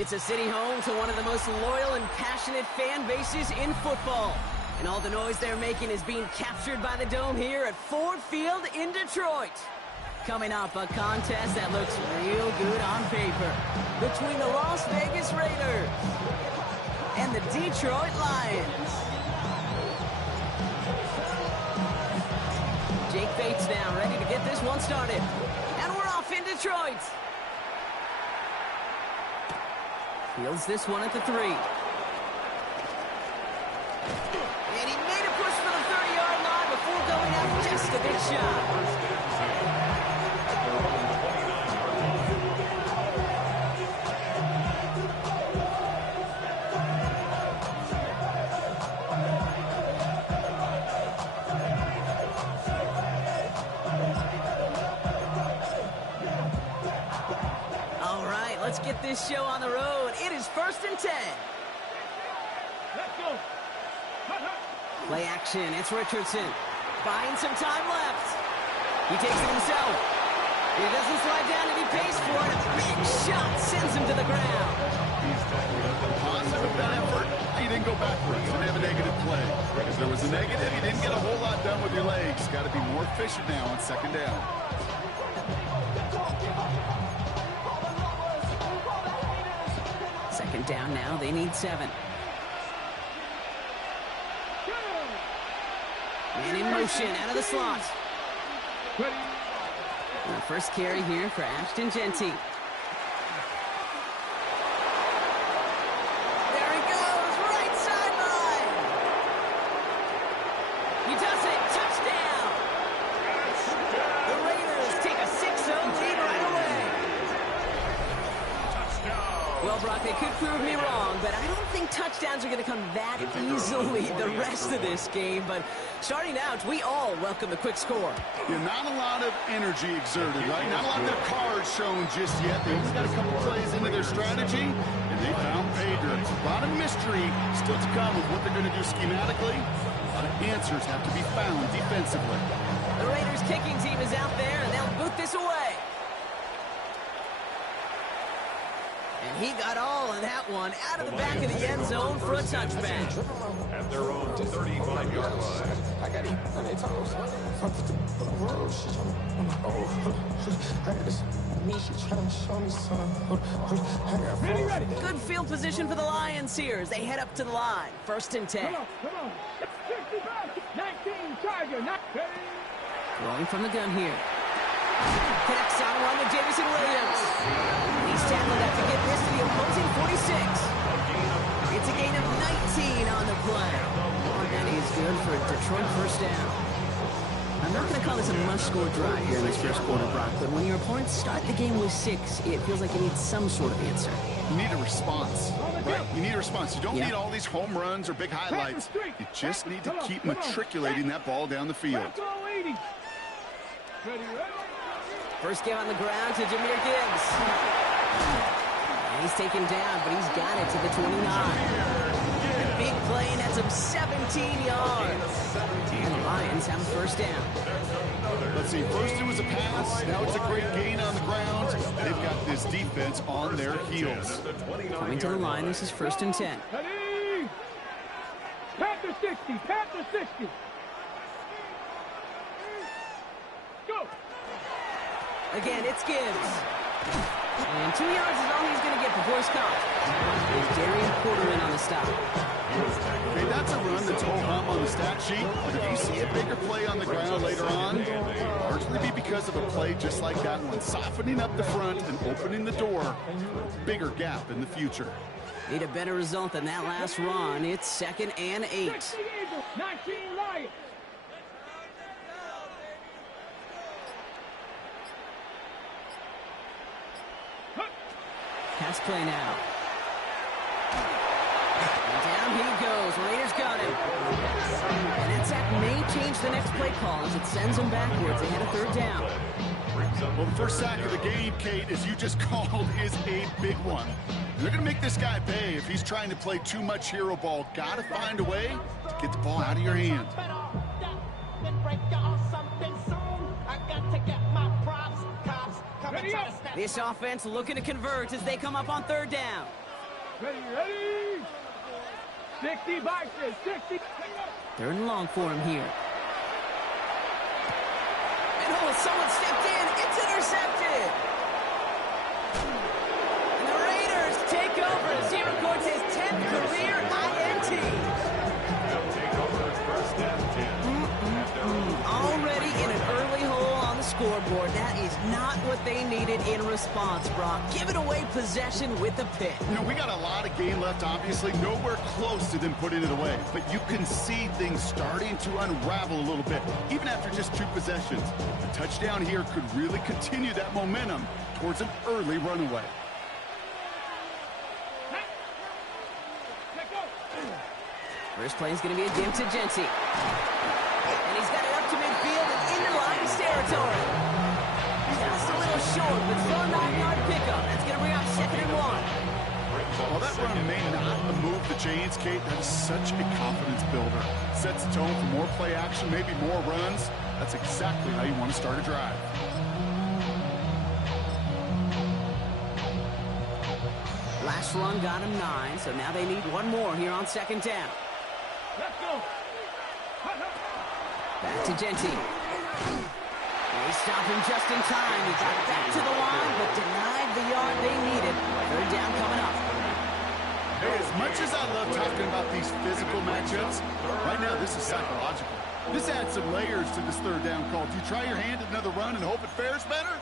It's a city home to one of the most loyal and passionate fan bases in football. And all the noise they're making is being captured by the Dome here at Ford Field in Detroit. Coming up, a contest that looks real good on paper between the Las Vegas Raiders and the Detroit Lions. Jake Bates now ready to get this one started. And we're off in Detroit. Fields this one at the 3. And he made a push for the 30-yard line before going out just a big shot. Let's get this show on the road. It is 1st and 10. Let's go. Play action. It's Richardson. Buying some time left. He takes it himself. He doesn't slide down and he pays for it. A big shot sends him to the ground. Positive of that effort. He didn't go backwards. Didn't have a negative play. If there was a negative, you didn't get a whole lot done with your legs. Got to be more efficient now on 2nd down. Second down now, they need 7. And in motion, out of the slot. And the first carry here for Ashton Genty. There he goes, right sideline. He does it, touchdown. The Raiders take a 6-0 lead right away. Well, Brock, they could prove me wrong, but I don't think touchdowns are going to come that easily the rest of this game. But starting out, we all welcome the quick score. Yeah, not a lot of energy exerted, right? Not a lot of their cards shown just yet. They only got a couple plays into their strategy, and they found pay dirt. A lot of mystery still to come with what they're going to do schematically. A lot of answers have to be found defensively. The Raiders kicking team is out there, and they'll boot this away. And he got all of that one out of the back of the end zone for a touchback. At their own 35-yard line. Ready. Good field position for the Lions here as they head up to the line. 1st and 10. Come on. 19 Tiger. Rolling from the gun here. Connects on one with Jamison Williams. He's tackled after getting this to the opposing 46. It's a gain of 19 on the play. And he's good for a Detroit 1st down. I'm not going to call this a must-score drive here in this first quarter, Brock, but when your opponents start the game with 6, it feels like you need some sort of answer. You need a response, right? You need a response. You don't need all these home runs or big highlights. You just need to keep matriculating that ball down the field. First game on the ground to Jahmyr Gibbs. And he's taken down, but he's got it to the 29. A big play, and that's him 17 yards. And the Lions have a 1st down. Let's see, first it was a pass, now it's a great gain on the ground. They've got this defense on their heels. Coming to the line, this is 1st and 10. Panther 60, Panther 60. Go. Again, it's Gibbs. And 2 yards is all he's going to get before he's caught. There's Darian Porter in on the stop. Okay, that's a run that's ho-hum on the stat sheet. But if you see a bigger play on the ground later on, largely be because of a play just like that one, softening up the front and opening the door for a bigger gap in the future. Need a better result than that last run. It's 2nd and 8. 19 Lions. Pass play now. And down he goes. Raiders got him. And that sack may change the next play call as it sends them backwards. They had a 3rd down. Well, the first sack of the game, Kate, as you just called, is a big one. They're going to make this guy pay if he's trying to play too much hero ball. Got to find a way to get the ball out of your hand. This offense looking to convert as they come up on 3rd down. Ready. 60 boxes, 60. 3rd and long for him here. And oh, someone stepped in. It's intercepted. And the Raiders take over as he records his 10th career INT. They'll take over first down 10. Already in an early hole on the scoreboard. That is not what they needed in response, Brock. Giving away possession with a pick. You know, we got a lot of game left, obviously. Nowhere close to them putting it away. But you can see things starting to unravel a little bit, even after just 2 possessions. A touchdown here could really continue that momentum towards an early runaway. First play is going to be a give to Genty. And he's got it up to midfield and into Lions territory. Just a little short, but still a 9-yard pickup. That's going to bring up 2nd and 1. While that run may not move the chains, Kate, that is such a confidence builder. Sets the tone for more play action, maybe more runs. That's exactly how you want to start a drive. Last run got him 9, so now they need 1 more here on 2nd down. Let's go. Back to Genty. They stop him just in time. He got back to the line, but denied the yard they needed. 3rd down coming up. Hey, as much as I love talking about these physical matchups, right now this is psychological. This adds some layers to this 3rd down call. Do you try your hand at another run and hope it fares better?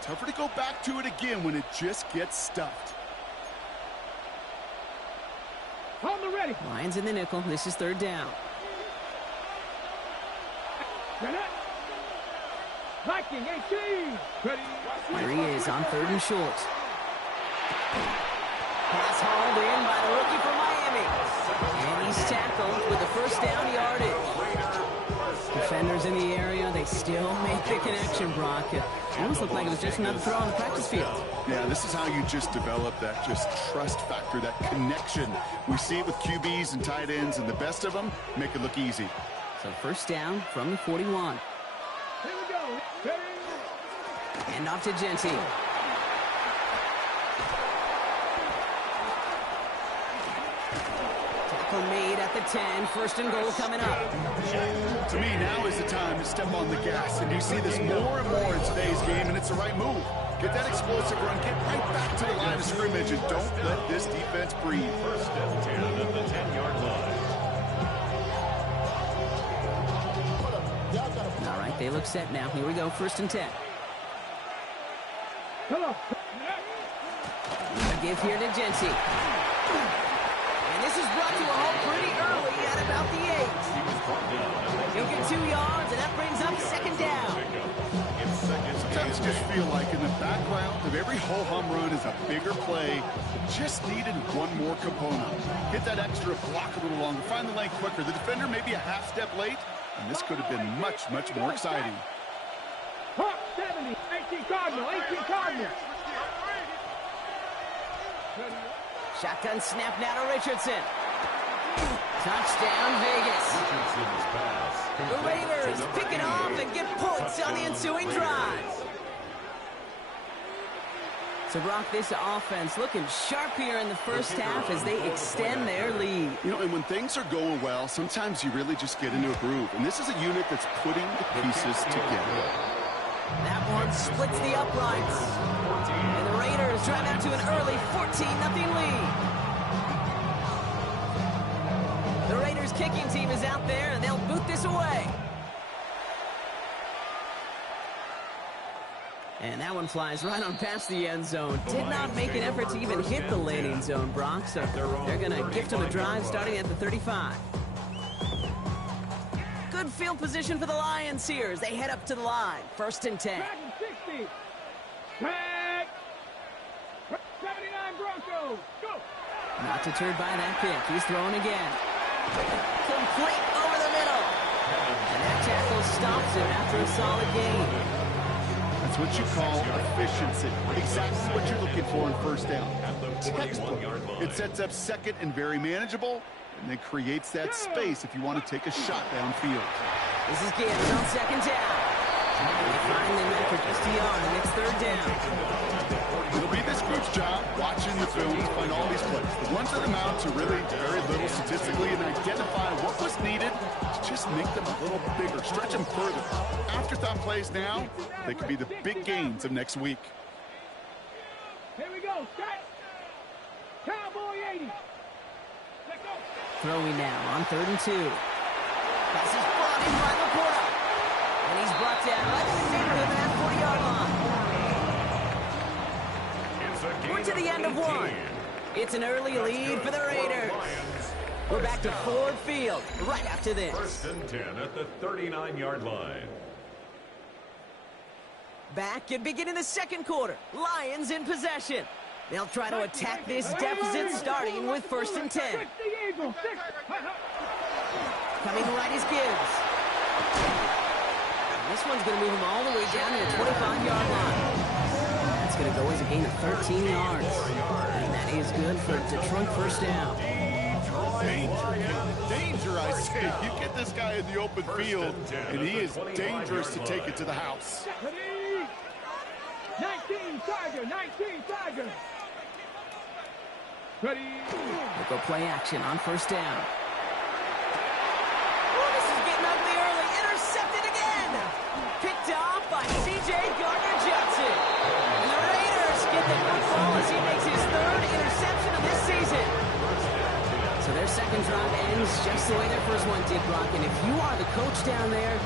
Tougher to go back to it again when it just gets stuffed. On the ready. Lions in the nickel. This is 3rd down. Viking 18. Ready. Here he is on 3rd and short. Pass hauled in by the rookie from Miami. And he's tackled with the 1st down yardage. Defenders in the area, they still make the connection, Brock. It almost looked like it was just another throw on the practice field. Yeah, this is how you just develop that just trust factor, that connection. We see it with QBs and tight ends, and the best of them make it look easy. So 1st down from the 41. Here we go. Ready. And off to Genty. Tackle made at the 10. 1st and goal coming up. To me, now is the time to step on the gas, and you see this more and more in today's game, and it's the right move. Get that explosive run, get right back to the line of scrimmage, and don't let this defense breathe. 1st and 10 at the 10-yard line. All right, they look set now. Here we go, 1st and 10. Hello. A give here to Genty. And this is brought to a halt pretty early at about the 8. He'll get 2 yards, and that brings up 2nd down. Sometimes just feel like in the background of every ho-hum run is a bigger play. Just needed 1 more component. Hit that extra block a little longer, find the lane quicker. The defender may be a half step late, and this could have been much, much more exciting. Hawk 70. 18 Cardinal. 18 Cardinal. Shotgun snap now to Richardson. Touchdown, Vegas. The Raiders pick it off and get points on the ensuing drive. So, Brock, this offense looking sharp here in the 1st half as they extend their lead. You know, and when things are going well, sometimes you really just get into a groove. And this is a unit that's putting the pieces together. That one splits the uprights. And the Raiders drive out to an early 14-0 lead. The Raiders kicking team is out there, and they'll boot this away. And that one flies right on past the end zone. Did not make an effort to even hit the landing zone, Brock. So they're going to gift him a drive starting at the 35. Good field position for the Lions here as they head up to the line. 1st and 10. 60. Tag. 79 Broncos. Go. Not deterred by that pick. He's throwing again. Complete over the middle. And that tackle stops him after a solid gain. That's what you call efficiency. Exactly what you're looking for in 1st down. Textbook. It sets up 2nd and very manageable, and then creates that space if you want to take a shot downfield. This is Gibbs on 2nd down. They finally met for just a yard, and it's third down. It'll be this group's job watching the film to find all these plays. The ones that amount to really very little statistically and identify what was needed to just make them a little bigger, stretch them further. Afterthought plays now, they could be the big gains of next week. Here we go. Set. Cowboy 80. Let's go. Throwing now on 3rd and 2. Pass is brought in by Laporta. And he's brought down right in the neighborhood of that 40-yard line. We're to the end of one. It's an early lead for the Raiders. We're back to Ford Field right after this. 1st and 10 at the 39-yard line. Back and beginning the second quarter. Lions in possession. They'll try to attack this deficit starting with 1st and 10. Coming right is Gibbs. And this one's going to move him all the way down to the 25-yard line. That's going to go as a gain of 13 yards. And that is good for a Detroit first down. Danger, I say. You get this guy in the open field, and he is dangerous to take it to the house. 19 Tiger, 19 Tiger. Ready. We'll go play action on 1st down. Oh, this is getting ugly early. Intercepted again. Picked off by C.J. Gardner-Johnson. And the Raiders get the football as he makes his 3rd interception of this season. So their second drive ends just the way their first one did, Brock. And if you are the coach down there,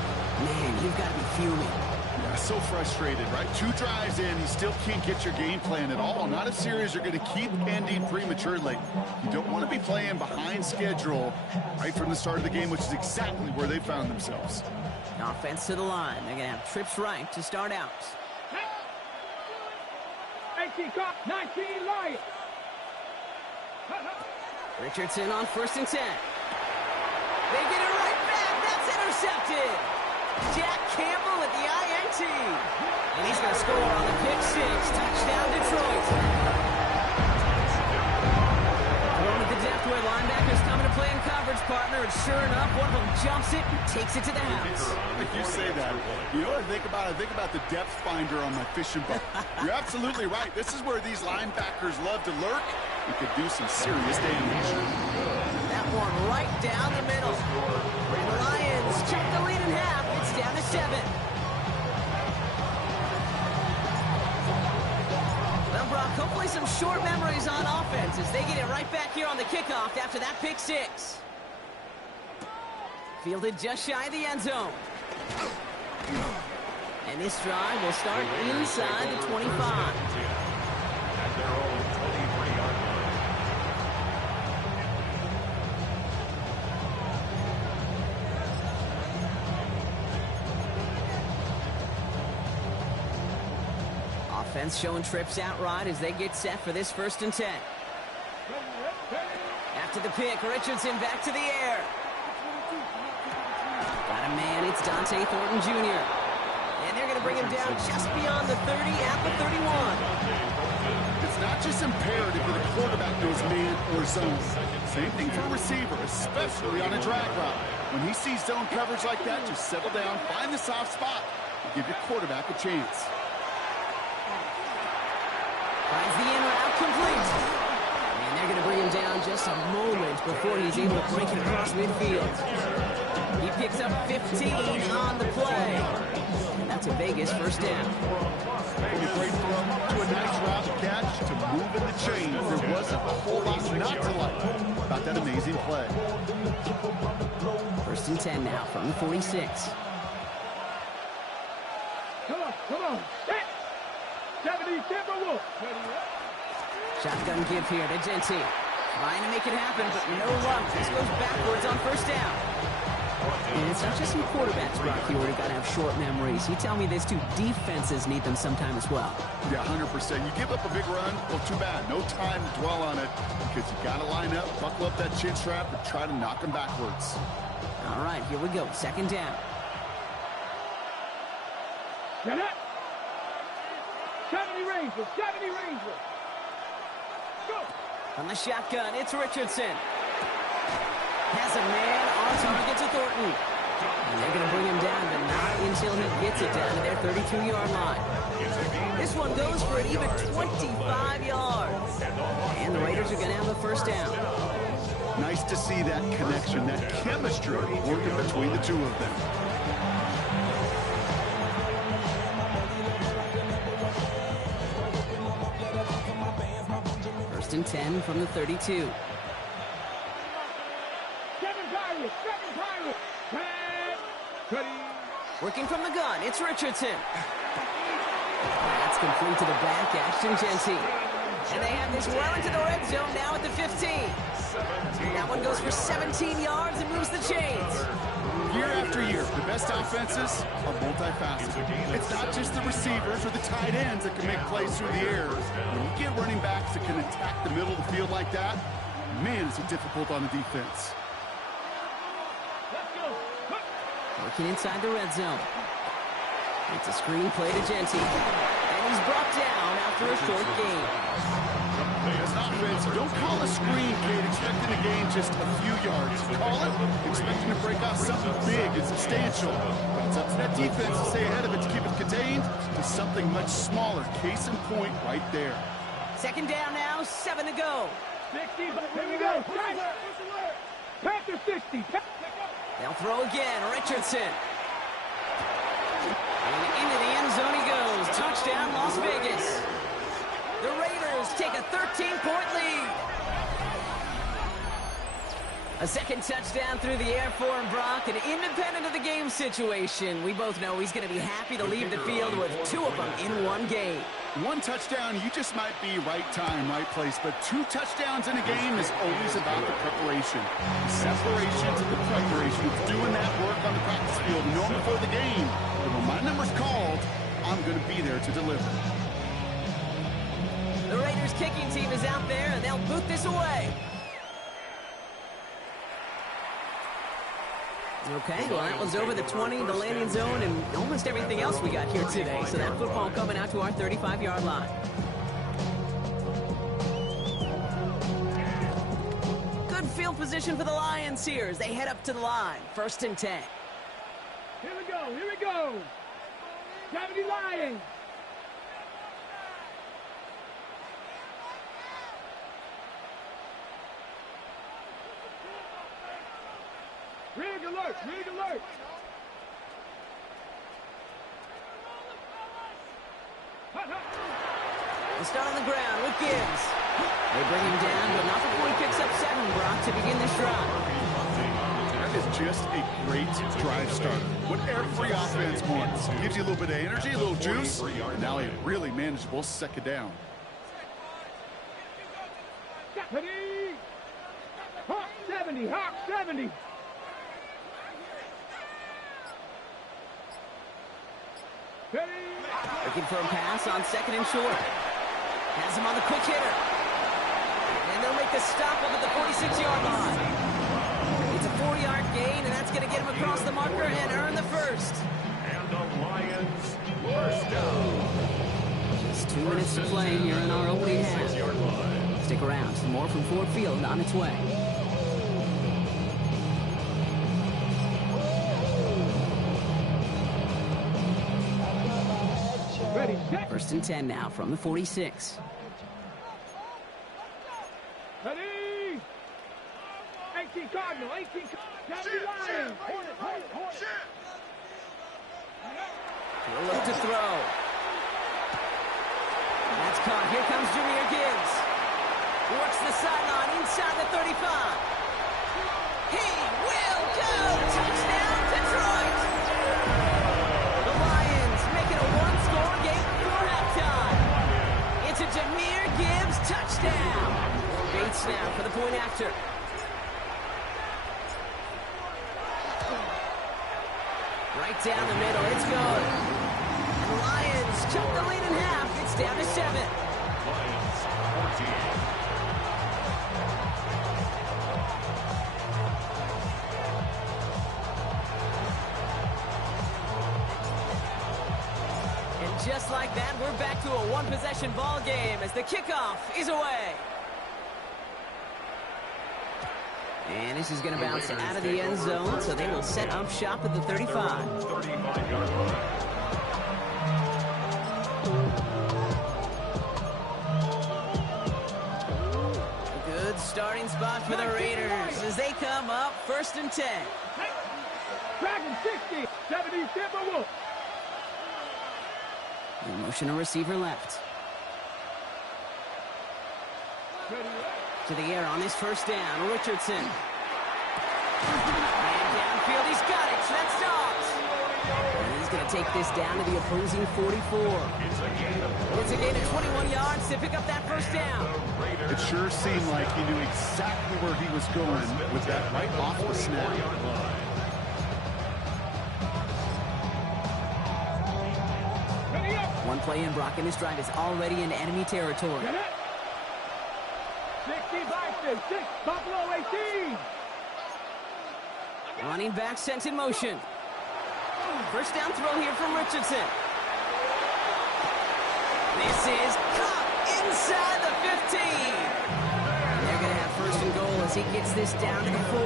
man, you've got to be fuming. Yeah, so frustrated, right? 2 drives in, you still can't get your game plan at all. Not a series you're going to keep ending prematurely. You don't want to be playing behind schedule right from the start of the game, which is exactly where they found themselves. Offense to the line. They're going to have trips right to start out. 18 Cop, 19 Lions. Richardson on 1st and 10. They get it right back. That's intercepted. Jack Campbell at the INT. And he's going to score on the pick 6. Touchdown, Detroit. Going to the depth where linebackers coming to play in coverage, partner. And sure enough, one of them jumps it and takes it to the house. If you say that, you know what I think about? I think about the depth finder on my fishing boat. You're absolutely right. This is where these linebackers love to lurk. You could do some serious damage. That one right down the middle. And the Lions chop the lead in half. It's down to 7. Well, Brock, hopefully some short memories on offense as they get it right back here on the kickoff after that pick 6. Fielded just shy of the end zone. And this drive will start inside the 25. At their own 23-yard line. Offense showing trips out right as they get set for this 1st and 10. After the pick, Richardson back to the air. Got a man, it's Dante Thornton Jr. And they're going to bring him down just beyond the 30 at the 31. It's not just imperative that a quarterback goes man or zone. Same thing for a receiver, especially on a drag route. When he sees zone coverage like that, just settle down, find the soft spot, and give your quarterback a chance. Finds the in route complete. And they're going to bring him down just a moment before he's able to break it across midfield. He picks up 15 on the play. And that's a Vegas first down. From a great throw to a nice route catch to moving the chain. There wasn't a whole lot not to like about that amazing play. 1st and 10 now from the 46. Come on. Set. 70 Timberwolves. Shotgun give here to Genty. Trying to make it happen, but no luck. This goes backwards on 1st down. And it's not just some quarterbacks, Brock, here where you got to have short memories. You tell me this too, defenses need them sometime as well. Yeah, 100%. You give up a big run, well, too bad. No time to dwell on it because you got to line up, buckle up that chin strap, and try to knock them backwards. All right, here we go. 2nd down. Get it. 70 Rangers. Go. On the shotgun, it's Richardson. Has a man on target to Thornton. And they're going to bring him down, but not in until he gets it down to their 32-yard line. This one goes for an even 25 yards. And the Raiders are going to have a first down. Nice to see that connection, that chemistry working between the two of them. First and 10 from the 32. Seven Pirates. Working from the gun, it's Richardson. That's complete to the back, Ashton Genty. And they have this well into the red zone now at the 15. That one goes for 17 yards and moves the chains. Year after year, the best offenses are multifaceted. It's not just the receivers or the tight ends that can make plays through the air. When you get running backs that can attack the middle of the field like that, man, is it difficult on the defense. Working inside the red zone. It's a screen play to Genty. And he's brought down after a short gain. As an offense, don't call a screen, kid, expecting to gain just a few yards. Call it expecting to break off something big and substantial. But it's up to that defense to stay ahead of it to keep it contained to something much smaller. Case in point right there. Second down now, 7 to go. 60, here we go. Panther 60. They'll throw again, Richardson. And into the end zone he goes. Touchdown, Las Vegas. The Raiders take a 13-point lead. A second touchdown through the air for him, Brock, and independent of the game situation, we both know he's going to be happy to leave the field with 2 of them in one game. One touchdown, you just might be right time, right place, but 2 touchdowns in a game is always about the preparation. The separation to the preparation. It's doing that work on the practice field, knowing before the game. But when my number's called, I'm going to be there to deliver. The Raiders kicking team is out there, and they'll boot this away. Okay, well, that one's over the 20, the landing zone, and almost everything else we got here today. So that football coming out to our 35-yard line. Good field position for the Lions here as they head up to the line. First and 10. Here we go. 70 Lions. Rig alert. They start on the ground with Gibbs. They bring him down, but not before he picks up 7, Brock, to begin this drive. That is just a great drive start. What every offense wants. Gives you a little bit of energy, a little juice, and now a really manageable second down. Hawk 70. Looking for a pass on second and short. Has him on the quick hitter. And they'll make the stop up at the 46-yard line. It's a 4-yard gain, and that's going to get him across the marker and earn the first. And the Lions first down. Just 2 minutes to play here in our opening half. Stick around. Some more from Ford Field on its way. First and 10 now from the 46. Ready? 18 Cardinal. 70 Lions. He'll look to throw. That's caught. Here comes Jahmyr Gibbs. Works the sideline inside the 35. He will go. Touchdown, Detroit. The Lions making a 1-score game before halftime. It's a Jahmyr Gibbs touchdown. Great snap for the point after. Right down the middle. It's good. And the Lions chunk the lead in half. It's down to 7. Lions 14. Just like that, we're back to a one-possession ball game as the kickoff is away. And this is going to bounce out of the end zone, so they will set up shop at the 35. 35-yard line. Good starting spot for the Raiders as they come up 1st and 10. Dragon 60, 70, Timberwolves. In motion, a receiver left. To the air on his 1st down, Richardson. And downfield, he's got it, that stops. And he's going to take this down to the opposing 44. It's a gain of 21 yards to pick up that 1st down. It sure seemed like he knew exactly where he was going with that right off the snap. One play in, Brock, and this drive is already in enemy territory. 6, Buffalo 18. Running back sent in motion. 1st down throw here from Richardson. This is caught inside the 15. And they're going to have 1st and goal as he gets this down to the 4.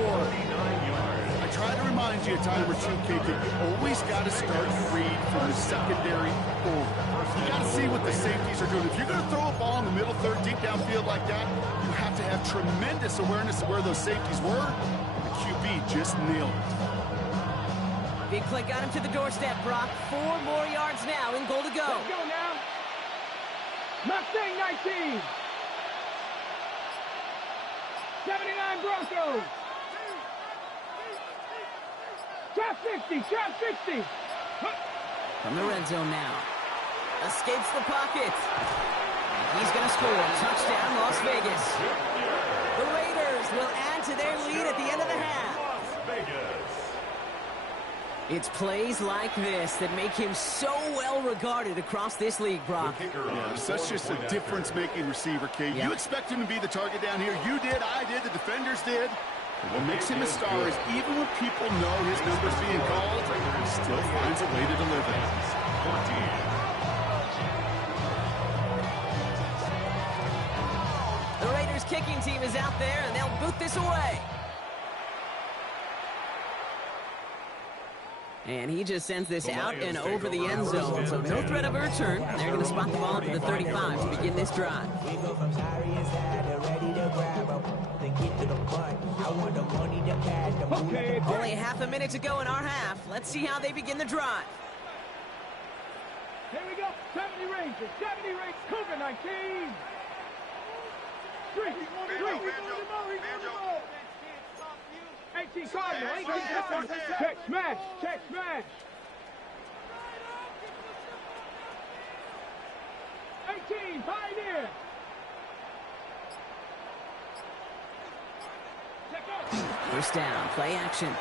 I try to remind you a time or two, Kate, that you always got to start your read from the secondary forward. You got to see what the safeties are doing. If you're going to throw a ball in the middle third, deep downfield like that, you have to have tremendous awareness of where those safeties were. The QB just nailed it. Big play got him to the doorstep, Brock. 4 more yards now in goal to go. Let's go now. Mustang 19. 79 Broncos. Trap 60, trap 60. From the red zone now. Escapes the pocket. He's going to score. Touchdown, Las Vegas. The Raiders will add to their lead at the end of the half. It's plays like this that make him so well regarded across this league, Brock. Yeah, such just a difference-making receiver, Kate. Yep. You expect him to be the target down here. You did, I did, the defenders did. But what makes him a star is even when people know his number's being called, he still finds a way to deliver. The Raiders kicking team is out there, and they'll boot this away. And he just sends this out and over the end zone, so no threat of a return. They're going to spot the ball at the 35 to begin this drive. Okay. Only half a minute to go in our half. Let's see how they begin the drive. Here we go. 70 Rangers. 70 Rangers. Cougar 19. 18 Cardinal. 18 Cardinal. Check smash. Check smash. 18 Pioneer. First down, play action.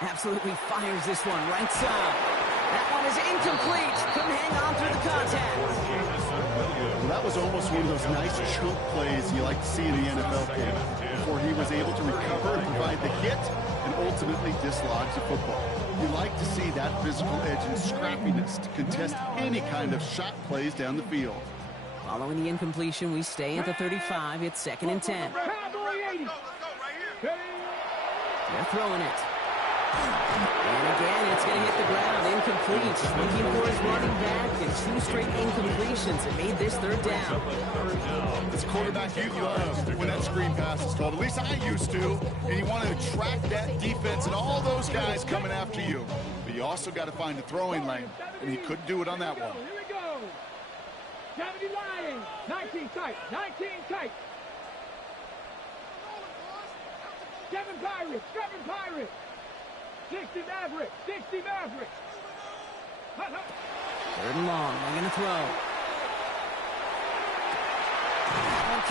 Absolutely fires this one, right side. That one is incomplete. Couldn't hang on through the contact. Well, that was almost one of those nice chunk plays you like to see in the NFL game, before he was able to recover and provide the hit and ultimately dislodge the football. You like to see that physical edge and scrappiness to contest any kind of shot plays down the field. Following the incompletion, we stay at the 35. It's 2nd and 10. They're throwing it. And again, it's going to hit the ground. Incomplete. Looking for his running back, and 2 straight incompletions that made this 3rd down. As a quarterback, you love when that screen pass is called. At least I used to. And you want to track that defense and all those guys coming after you. But you also got to find a throwing lane, and he couldn't do it on that one. Here we go. 70 Lions. 19 tight. 19 tight. 7 Pirates. 7 Pirates. 60 Mavericks. 60 Mavericks. 3rd and long. They're going to throw.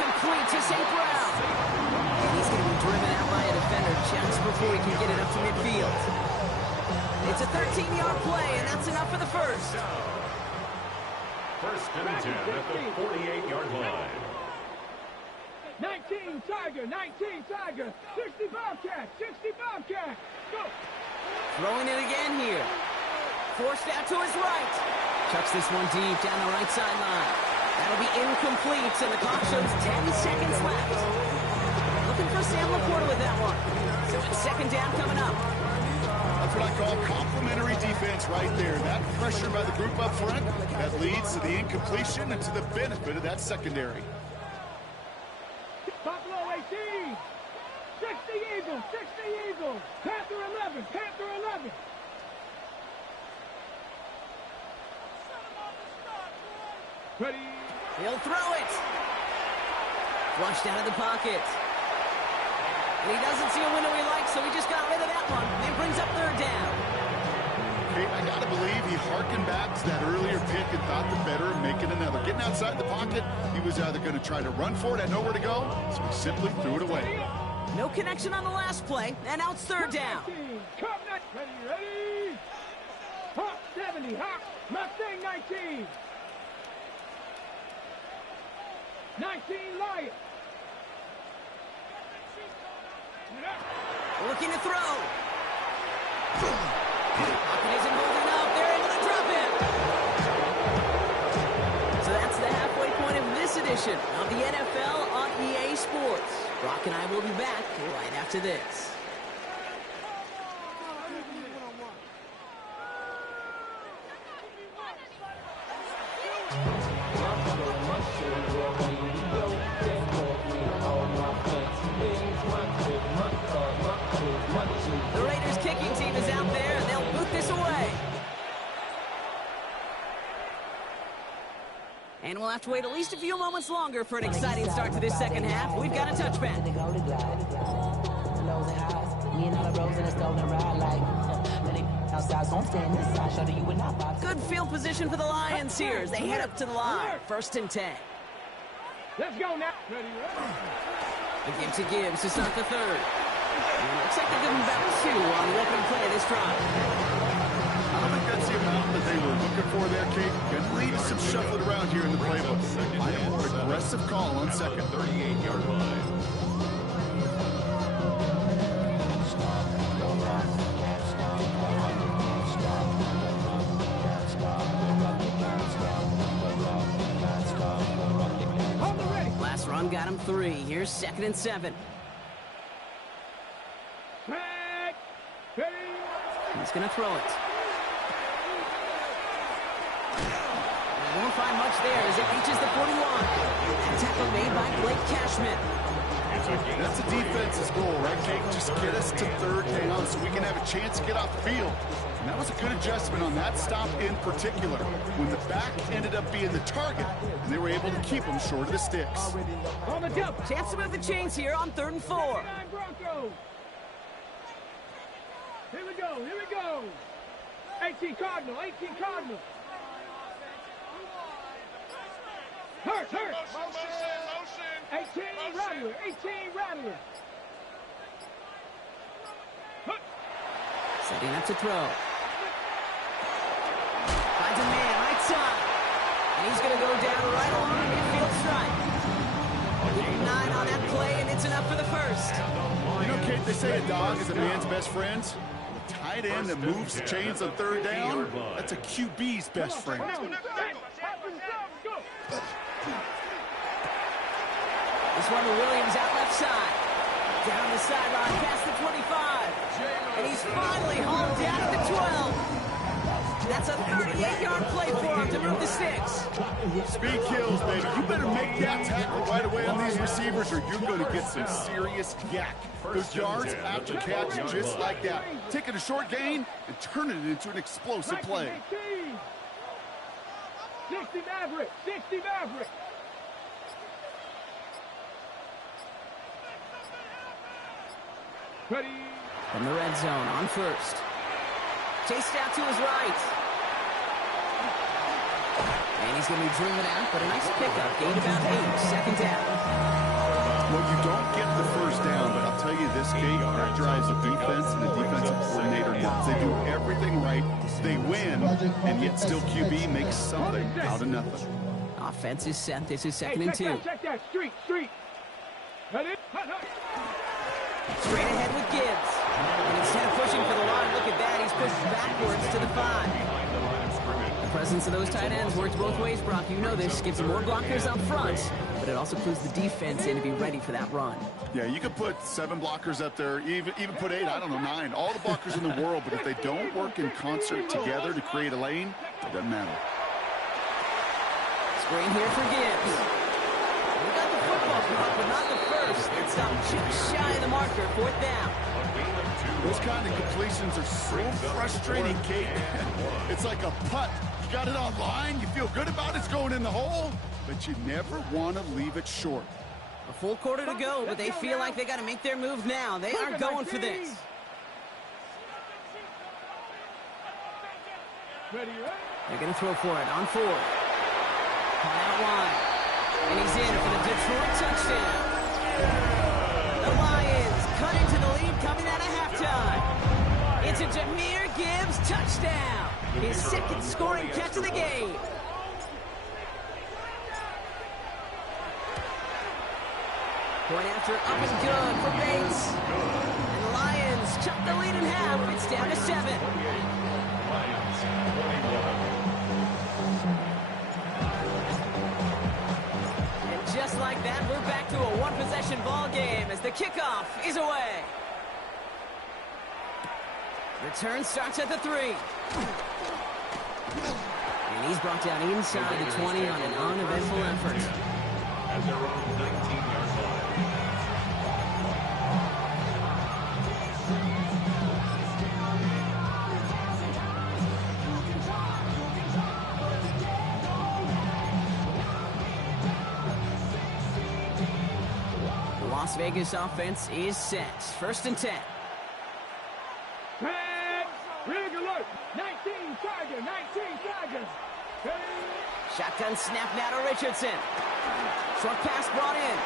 Complete to St. Brown. And he's going to be driven out by a defender just before he can get it up to midfield. It's a 13-yard play, and that's enough for the first. 1st and 10 at the 48-yard line. 19 Tiger. 19 Tiger. 60 Bobcat. 60 Bobcat. Go. Throwing it again here. Forced out to his right. Chucks this one deep down the right sideline. That'll be incomplete, and the clock shows 10 seconds left. Looking for Sam Laporta with that one. So it's second down coming up. That's what I call complimentary defense right there. That pressure by the group up front, that leads to the incompletion and to the benefit of that secondary. Buffalo 18. 60 Eagles. 60 Eagles. Panther 11. Panther 11. Ready. He'll throw it. Flushed out of the pocket. And he doesn't see a window he likes, so he just got rid of that one. And brings up third down. Okay, I gotta believe he harkened back to that earlier pick and thought the better of making another. Getting outside the pocket, he was either going to try to run for it, had nowhere to go, so he simply threw it away. No connection on the last play, and now it's third down. Ready, ready. Hawk 70, Hawk. Mustang 19. 19 Lions. Looking to throw. Pocket isn't moving up. They're able to drop it. So that's the halfway point of this edition of the NFL on EA Sports. Brock and I will be back right after this. The Raiders kicking team is out there, and they'll boot this away. And we'll have to wait at least a few moments longer for an exciting start to this second half. We've got a touchback. Good field position for the Lions here as they head up to the line. 1st and 10. Let's go now. Ready, ready. The give to Gibbs to start the third. And looks like they give him about 2 on the opening play of this drive. I don't think that's the amount that they were looking for there, Kate. Going to leave some shuffling around here in the playbook. Find a more aggressive call on second. 38-yard line. Last run got him 3. Here's 2nd and 7. Back. Ready. He's going to throw it. Won't find much there as it reaches the 41. And tackle made by Blake Cashman. That's a defense's goal, right, Kate? Just get us to third down so we can have a chance to get off the field. And that was a good adjustment on that stop in particular, when the back ended up being the target, and they were able to keep him short of the sticks. On the double. Chance to move the chains here on 3rd and 4. Broncos. Here we go. Here we go. 18 Cardinal. 18 Cardinal. Hurt. 18 Rattler. 18 Rattler. Setting up to throw. Finds a man right side. And he's going to go down right along the midfield stripe. 9 on that play, and it's enough for the first. You know, Kate, they say a dog is a man's best friend. A tight end that moves the chains on 3rd down, that's a QB's best friend. This one to Williams out left side. Down the sideline, past the 25. And he's finally hauled down at the 12. That's a 38-yard play for him to move the sticks. Speed kills, baby. You better make that tackle right away on these receivers or you're going to get some serious yak. Those yards after catch just like that. Taking a short gain and turning it into an explosive play. 60 Maverick. 60 Maverick. Ready. From the red zone on 1st. Chased out to his right. And he's going to be driven out, but a nice pickup. Gained about 8. 2nd down. Well, you don't get the 1st down, but I'll tell you this, Kate, that drives a defense and a defensive coordinator nuts. They do everything right. They win, and yet still QB makes something out of nothing. Offense is set. This is 2nd and 2. Check that. Street. Ready. Straight ahead with Gibbs. And instead of pushing for the line, look at that. He's pushed backwards to the 5. The presence of those tight ends works both ways, Brock. You know this. Gives them more blockers up front. but it also clues the defense in to be ready for that run. Yeah, you could put 7 blockers up there, even put 8, I don't know, 9. All the blockers in the world, but if they don't work in concert together to create a lane, it doesn't matter. Screen here for Gibbs. We got the football block, but not the first. It's stopped just shy of the marker, 4th down. Those kind of completions are so frustrating, Kate. It's like a putt. You got it on line, you feel good about it's going in the hole, but you never want to leave it short. A full quarter to go, but they feel like they got to make their move now. They are going for this. They're going to throw for it on 4. Caught out wide. And he's in for the Detroit touchdown. The Lions cut into the lead coming out of halftime. It's a Jahmyr Gibbs touchdown. His 2nd scoring catch of the game. Point after up and good for Bates. And the Lions chuck the lead in half. It's down to 7. And just like that, we're back to a 1-possession ball game as the kickoff is away. Return starts at the 3. And he's brought down inside the 20 on an uneventful effort. At their own 19-yard line. The Las Vegas offense is set. 1st and 10. Rig alert! 19 Tigers! 19 Tigers! Shotgun snap now to Richardson. Short pass brought in.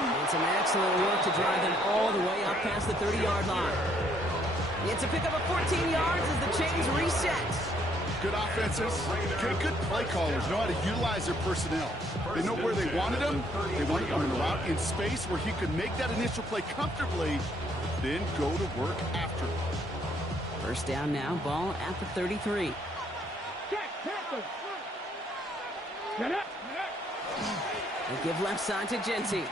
And some excellent work to drive them all the way up past the 30-yard line. It's a pickup of 14 yards as the chains reset. Good offenses, good play callers know how to utilize their personnel. They know where they wanted them. They wanted them in a route in space where he could make that initial play comfortably, then go to work after. 1st down now, ball at the 33. They give left side to Genty. He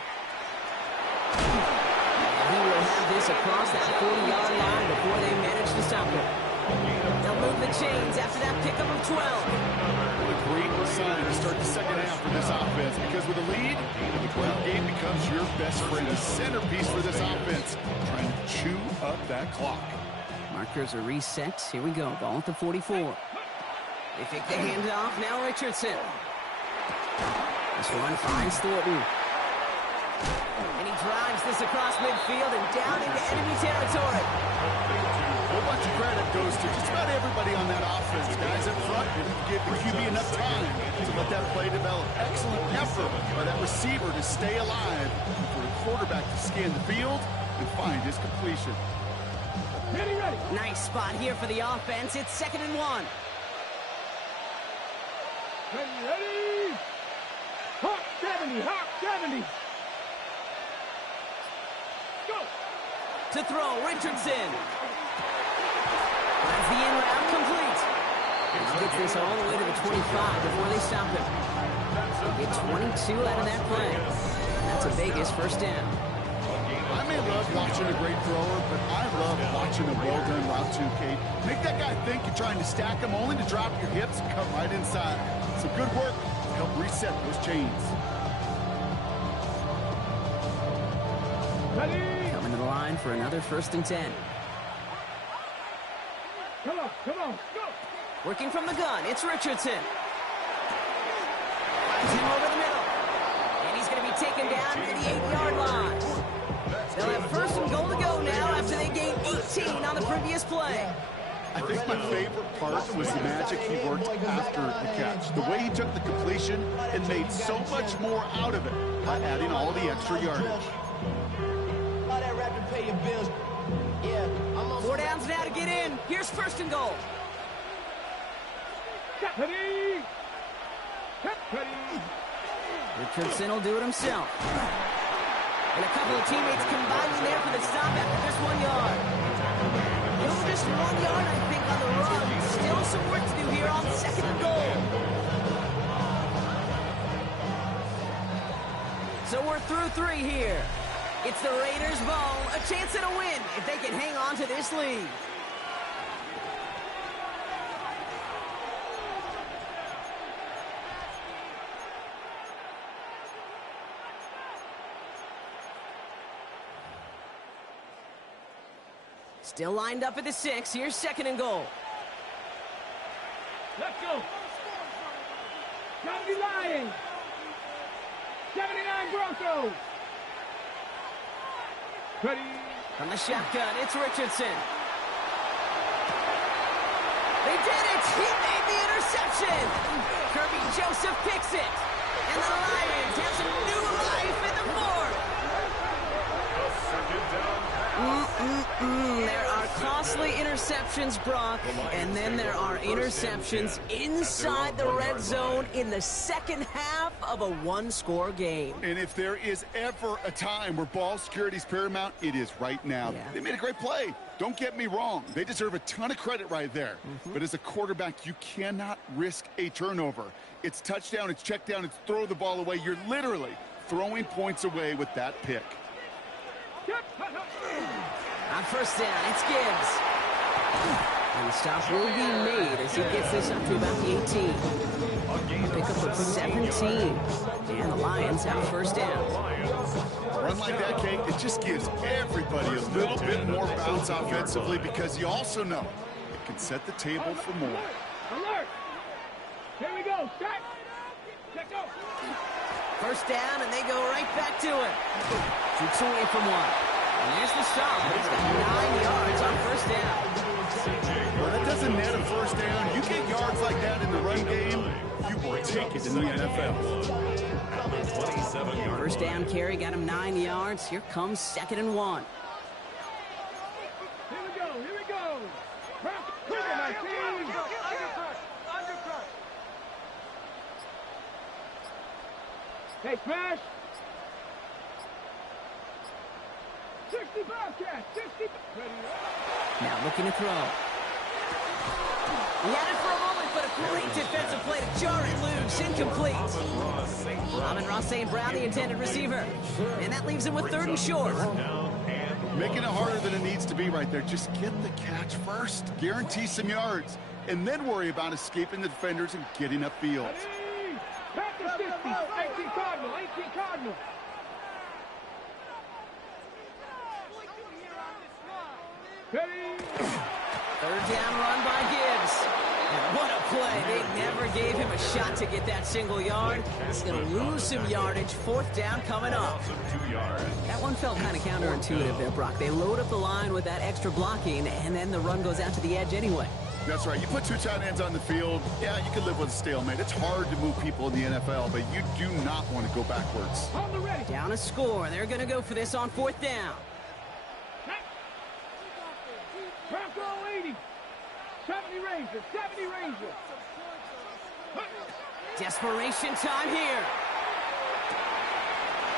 will have this across that 40-yard line before they manage to stop it. They'll move the chains after that pickup of 12. What a great sign to start the 2nd half for this offense, because with a lead, the ground game becomes your best friend, the centerpiece for this offense, trying to chew up that clock. Markers are reset. Here we go. Ball at the 44. They fake the handoff. Now Richardson. This one finds Thornton. And he drives this across midfield and down into enemy territory. A whole bunch of credit goes to just about everybody on that offense. Guys up front, you give the QB enough time to let that play develop. Excellent effort by that receiver to stay alive and for the quarterback to scan the field and find his completion. Ready. Nice spot here for the offense. It's 2nd and 1. Ready! Hawk 70! Hawk 70! Go! To throw, Richardson. Finds the in-route complete. And he gets this all the way to the 25 before they stop him. Get 22 out of that play. That's a Vegas 1st down. I may love watching a great thrower, but I love watching a well-done route too, Kate. Make that guy think you're trying to stack him only to drop your hips and come right inside. Some good work to help reset those chains. Ready! Coming to the line for another 1st and 10. Come on, go! Working from the gun, it's Richardson. Finds him over the middle. And he's going to be taken down to the 8-yard line. They'll have 1st and goal to go now after they gained 18 on the previous play. I think my favorite part was the magic he worked after the catch. The way he took the completion and made so much more out of it by adding all the extra yardage. 4 downs now to get in. Here's 1st and goal. Ready! Richardson will do it himself. And a couple of teammates combining there for the stop after just 1 yard. Just 1 yard, I think, on the run. Still some work to do here on 2nd and goal. So we're through 3 here. It's the Raiders' ball, a chance at a win if they can hang on to this lead. Still lined up at the 6. Here's 2nd and goal. Let's go. 70 Lions. 79 Broncos. Ready. From the shotgun, it's Richardson. They did it! He made the interception! Kirby Joseph picks it. And the Lions have some new life in the 4th. There are costly interceptions, Brock, and then there are interceptions inside the red zone in the second half of a 1-score game. And if there is ever a time where ball security is paramount, it is right now. Yeah. They made a great play. Don't get me wrong. They deserve a ton of credit right there. But as a quarterback, you cannot risk a turnover. It's touchdown, it's check down, it's throw the ball away. You're literally throwing points away with that pick. On 1st down, it's Gibbs. And the stop will be made as he gets this up to about the 18. Pick up of 17. And the Lions have 1st down. A run like that, Kate, it just gives everybody a little bit more bounce offensively because you also know it can set the table for more. Alert. Here we go. Start. Check go. 1st down, and they go right back to it. Shoots away from one. And there's the stop. He's got 9 yards on 1st down. Well, that doesn't net a 1st down. You get yards like that in the run game, you will take it in the NFL. 1st down carry got him 9 yards. Here comes 2nd and 1. Here we go. Here we go. Look at my team. Undercut. Hey, smash. 60 Bobcats. 60. Now looking to throw. He had it for a moment, but a great defensive play to jar it loose. Incomplete. Amon-Ra St. Brown, the intended receiver. And that leaves him with 3rd and short. Making it harder than it needs to be right there. Just get the catch first. Guarantee some yards. And then worry about escaping the defenders and getting upfield. Back to 60. 18 Cardinal. 18 Cardinal. Ready. 3rd down run by Gibbs. And what a play. They never gave him a shot to get that single yard. He's going to lose some yardage. 4th down coming up. That one felt kind of counterintuitive there, Brock. They load up the line with that extra blocking, and then the run goes out to the edge anyway. That's right. You put 2 tight ends on the field, yeah, you can live with a stalemate. It's hard to move people in the NFL, but you do not want to go backwards. Hold the ready. Down a score. They're going to go for this on 4th down. Bronco 80. 70 Rangers. 70 Rangers. Desperation time here.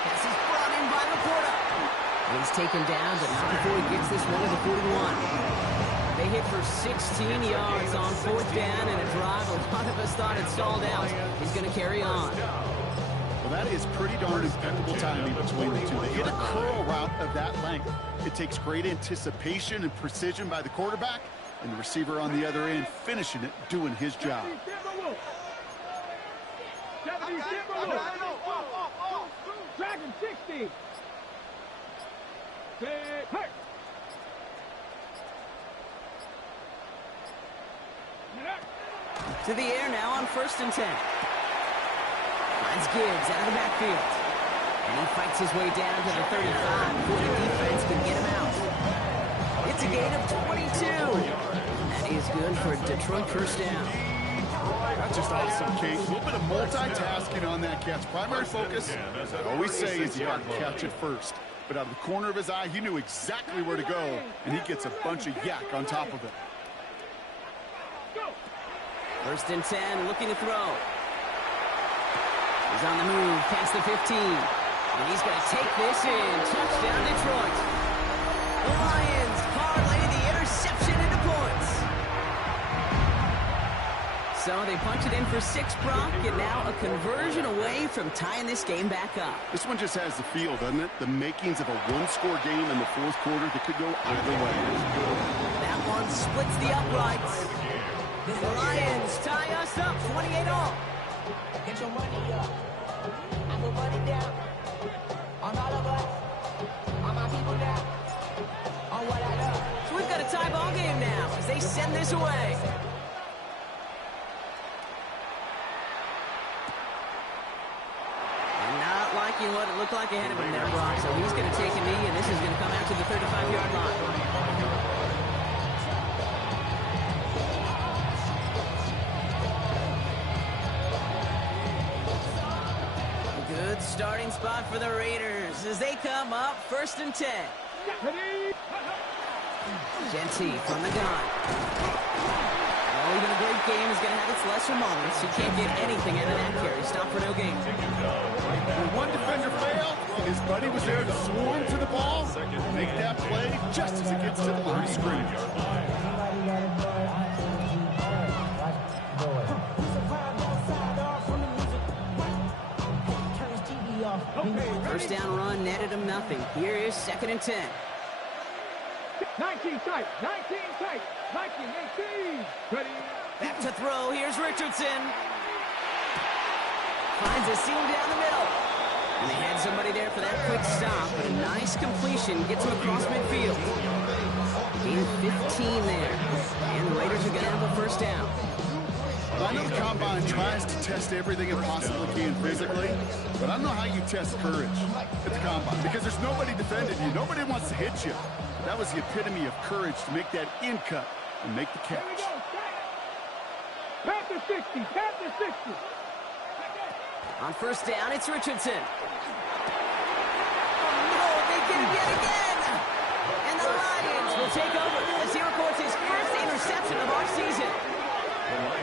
Pass is brought in by Laporta. He's taken down, but not before he gets this one to the 41. They hit for 16 yards on 4th down and a drive. A lot of us thought it stalled out. He's going to carry on. Well, that is pretty darn impeccable timing between the two. They hit a curl route of that length. It takes great anticipation and precision by the quarterback, and the receiver on the other end finishing it, doing his job. 70 Dragon 60. Hurt. To the air now on 1st and 10. Finds Gibbs out of the backfield. And he fights his way down to the 35 before the defense can get him out. It's a gain of 22. That is good for a Detroit 1st down. That's just awesome, Kate. A little bit of multitasking on that catch. Primary focus, as I always say, is you got to catch it first. But out of the corner of his eye, he knew exactly where to go, and he gets a bunch of yak on top of it. 1st and 10, looking to throw. He's on the move, past the 15. And he's going to take this in. Touchdown, Detroit. The Lions parlay the interception into points. So they punch it in for 6, Brock, and now a conversion away from tying this game back up. This one just has the feel, doesn't it? The makings of a one-score game in the fourth quarter that could go either way. That one splits the uprights. The Lions tie us up 28-all. Get your money up. I put money down. On all of us. On my people now. On what I love. So we've got a tie ball game now as they send this away. And not liking what it looked like ahead of him there, Brock. So he's going to take a knee, and this is going to come out to the 35-yard line. Starting spot for the Raiders as they come up 1st and 10. Genty from the gun. Oh, even a great game is going to have its lesser moments. You can't get anything out of that carry. Stop for no gain. When one defender failed, his buddy was there to swarm to the ball, make that play just as it gets to the line of scrimmage. First down run netted him nothing. Here is 2nd and 10. 19 tight, 19 tight, 19, 18. Ready. Back to throw. Here's Richardson. Finds a seam down the middle. And they had somebody there for that quick stop, but a nice completion gets him across midfield. Gain 15 there. And the Raiders are going to have a first down. I know the Combine tries to test everything it possibly can physically, but I don't know how you test courage at the Combine because there's nobody defending you. Nobody wants to hit you. That was the epitome of courage to make that in cut and make the catch. Panther 60, Panther 60. On first down, it's Richardson. Oh, no, they get him yet again. And the Lions will take over as he records his first interception of our season.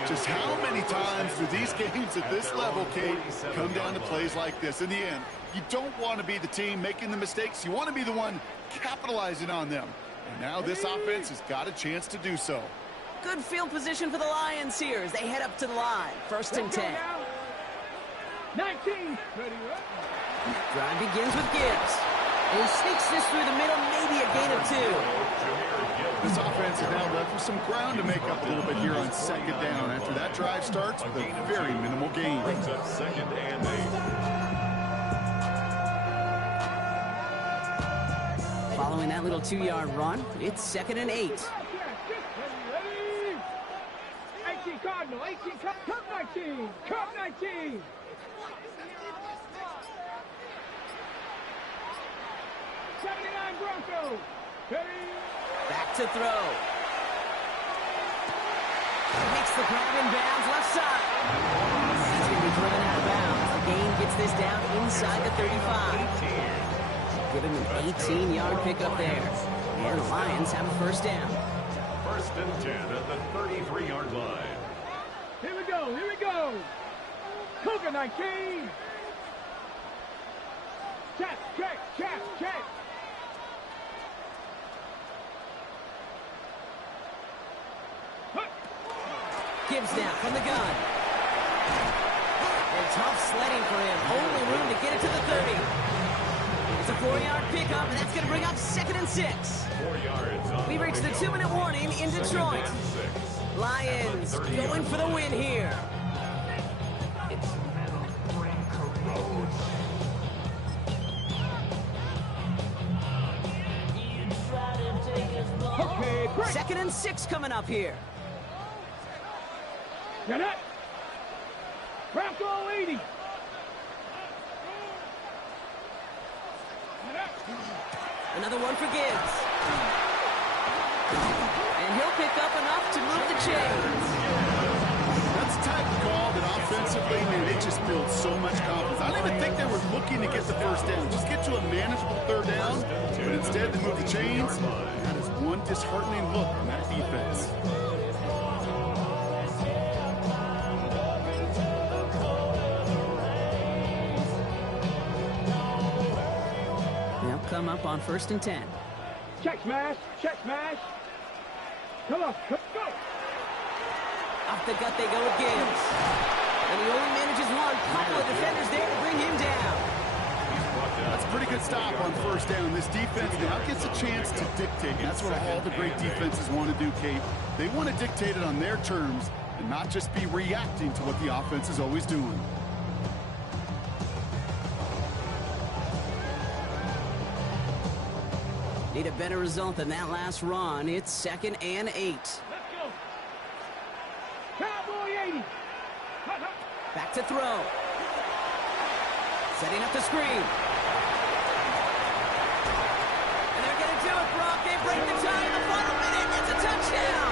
Just how many times do these games at this level, Kate, come down to plays like this? In the end, you don't want to be the team making the mistakes. You want to be the one capitalizing on them. And now this offense has got a chance to do so. Good field position for the Lions here as they head up to the line. 1st and 10. 19. Drive begins with Gibbs. And he sneaks this through the middle, maybe a gain of 2. This offense is now left with some ground to make up a little bit here on 2nd down after that drive starts with a very minimal gain. Brings up 2nd and 8. Following that little 2-yard run, it's 2nd and 8. 18 Cardinal, 18 Cup 19, Cup 19. 79 Broncos. Back to throw. Makes the grab in bounds left side. He's going to be driven out of bounds. The gain gets this down inside the 35. Give him an 18-yard pickup there. And the Lions have a first down. 1st and 10 at the 33-yard line. Here we go, here we go. Cougar 19. Check, check, check, check. Gibbs now from the gun. And tough sledding for him. Only room to get it to the 30. It's a 4-yard pickup, and that's going to bring up 2nd and 6. 4 yards. We reached the 2-minute warning in Detroit. Lions going for the win here. Okay, break. 2nd and 6 coming up here. Get it. Bronco 80. Another one for Gibbs. And he'll pick up enough to move the chains. That's the type of call that offensively, man, they just build so much confidence. I don't even think they were looking to get the first down. Just get to a manageable 3rd down. But instead, they move the chains. That is one disheartening look on that defense. Come up on 1st and 10. Check smash, check smash. Come on, go. Off the gut they go with Gibbs. And he only manages one. Couple of defenders there to bring him down. That's a pretty good stop on first down. This defense now gets a chance to dictate. That's what all the great defenses want to do, Kate. They want to dictate it on their terms and not just be reacting to what the offense is always doing. Need a better result than that last run. It's 2nd and 8. Let's go. Cowboy 80. Back to throw. Setting up the screen. And they're going to do it, Brock. They break the tie in the final minute. It's a touchdown.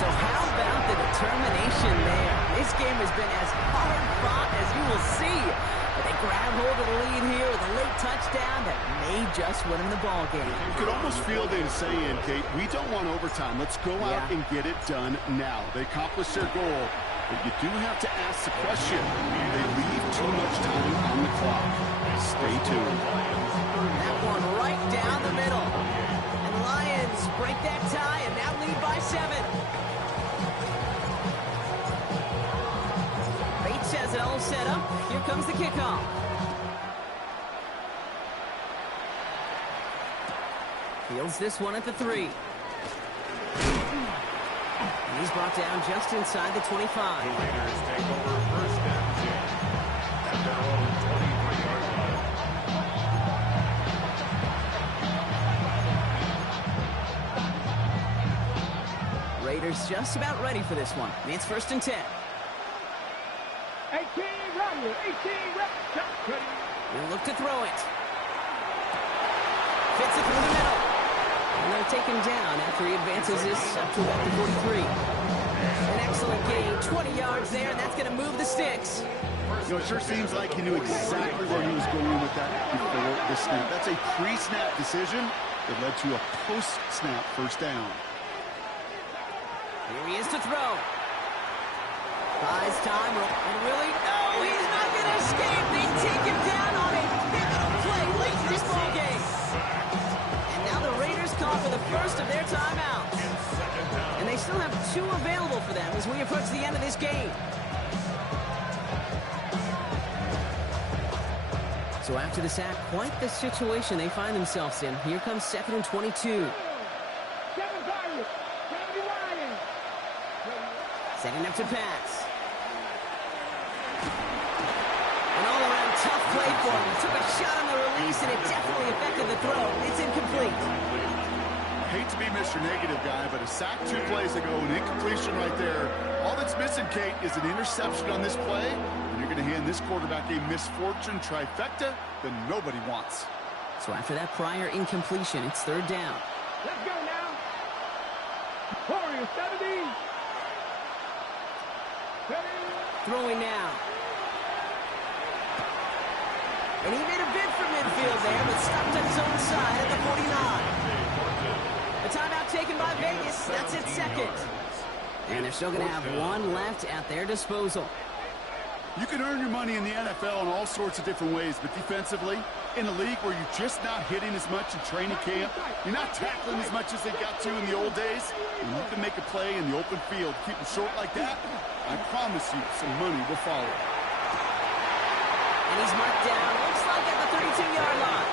So how about the determination there? This game has been as hard fought as you will see. But they grab hold of the lead here with a late touchdown that may just win them the ball game. You could almost feel them saying, Kate, we don't want overtime. Let's go out and get it done now. They accomplished their goal, but you do have to ask the question. They leave too much time on the clock. Stay tuned. That one right down the middle. And the Lions break that tie and now lead by 7. Bates has it all set up. Here comes the kickoff. Fields this one at the 3. And he's brought down just inside the 25. The Raiders take over first and 10 at their own 23-yard line. Raiders just about ready for this one. It's 1st and 10. 18 Romney. 18 Romney. He'll look to throw it. Fits it through the middle. And they'll take him down after he advances this up to about the 43. An excellent gain. 20 yards there, and that's going to move the sticks. You know, it sure seems like he knew exactly where he was going with that before the snap. That's a pre-snap decision that led to a post-snap first down. Here he is to throw. Buys time, and really, no, he's not going to escape. They take him down on a pivotal play late in this ball game. And now the Raiders call for the first of their timeouts. And they still have 2 available for them as we approach the end of this game. So after the sack, quite the situation they find themselves in. Here comes 2nd and 22. 7 Pirates. 70 Lions. Setting up to pass. An all-around tough play for him. He took a shot on the release, and it definitely affected the throw. It's incomplete. I hate to be Mr. Negative guy, but a sack 2 plays ago, an incompletion right there. All that's missing, Kate, is an interception on this play, and you're going to hand this quarterback a misfortune trifecta that nobody wants. So after that prior incompletion, it's 3rd down. Let's go now. Warriors 70. Throwing now. And he made a bid for midfield there, but stopped on his own side at the 49. A timeout taken by Vegas. That's its 2nd. And they're still going to have 1 left at their disposal. You can earn your money in the NFL in all sorts of different ways, but defensively, in a league where you're just not hitting as much in training camp, you're not tackling as much as they got to in the old days, and you can make a play in the open field, keep them short like that, I promise you some money will follow. And he's marked down, looks like at the 32-yard line.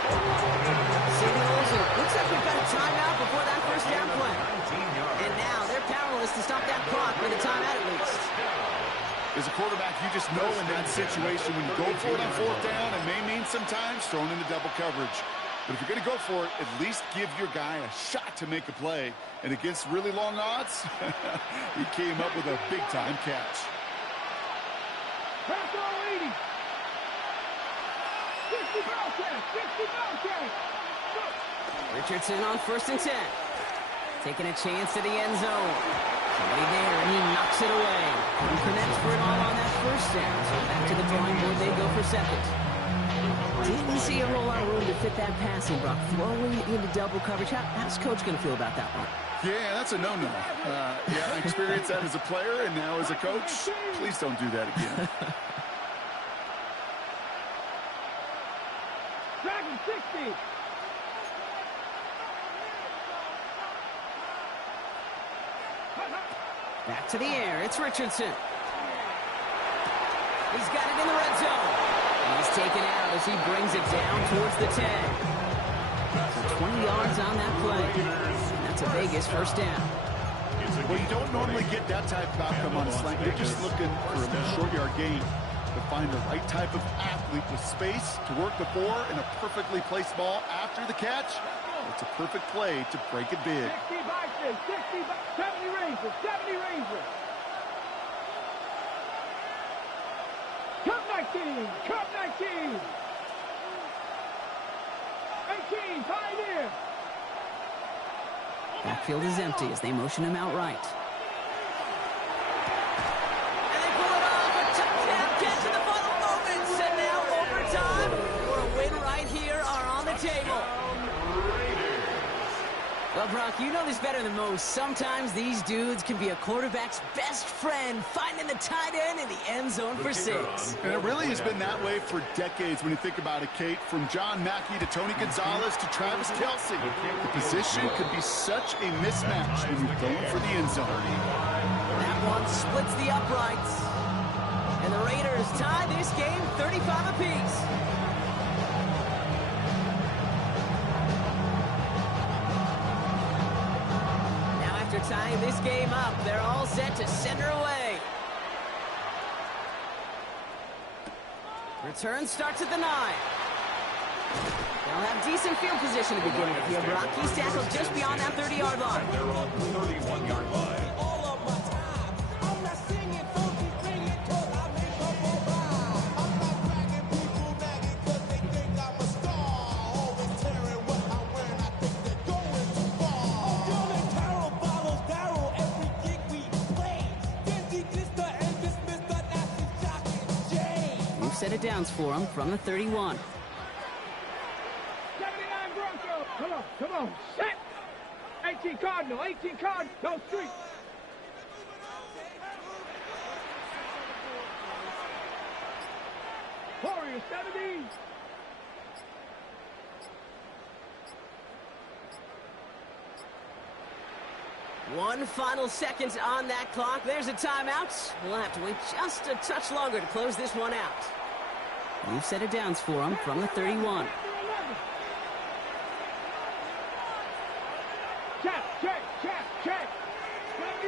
Signals, and looks like we've got a timeout before that first down play. And now they're powerless to stop that clock with a timeout at least. As a quarterback, you just know in that situation when you go for it on 4th down, it may mean sometimes thrown into double coverage. But if you're going to go for it, at least give your guy a shot to make a play. And against really long odds, he came up with a big-time catch. Pass all 80. 60 ball catch. 60 ball catch. Richardson on 1st and 10. Taking a chance to the end zone. Somebody there, and he knocks it away. Couldn't connect for it all on that first down. So back to the drawing board they go for 2nd. Didn't see a whole lot of room to fit that passing, Brock. Throwing into double coverage. How's Coach going to feel about that one? Yeah, that's a no-no. Yeah, I experienced that as a player and now as a coach. Please don't do that again. Dragon 60. Back to the air. It's Richardson. He's got it in the red zone. He's taken out as he brings it down towards the 10. So 20 yards on that play. And that's a Vegas first down. Well, you don't normally get that type of outcome on a slant. You're just looking for a short yard gain to find the right type of athlete with space to work before and a perfectly placed ball after the catch. It's a perfect play to break it big. 60 boxes, 60, 70 Rangers, 70 Rangers. Cup 19, Cup 19. 18, Pioneer. Backfield is empty as they motion him out right. And they pull it off. A touchdown catch in the final moments. And now overtime for a win right here are on the table. Well, Brock, you know this better than most. Sometimes these dudes can be a quarterback's best friend, finding the tight end in the end zone for 6. And it really has been that way for decades when you think about it, Kate. From John Mackey to Tony Gonzalez to Travis Kelce. The position could be such a mismatch when you're going for the end zone. That one splits the uprights. And the Raiders tie this game 35 apiece. Tying this game up, they're all set to send her away. Return starts at the 9. They'll have decent field position to begin with here, Brock. He's tackled just beyond that 30-yard line. They're on the 31-yard line. Set it downs for him from the 31. 79 Broncos. Come on, set. 18 Cardinal, 18 Cardinal, no street. Warriors, 70. One final second on that clock. There's a timeout. We'll have to wait just a touch longer to close this one out. You've set it downs for him from the 31. Check. 70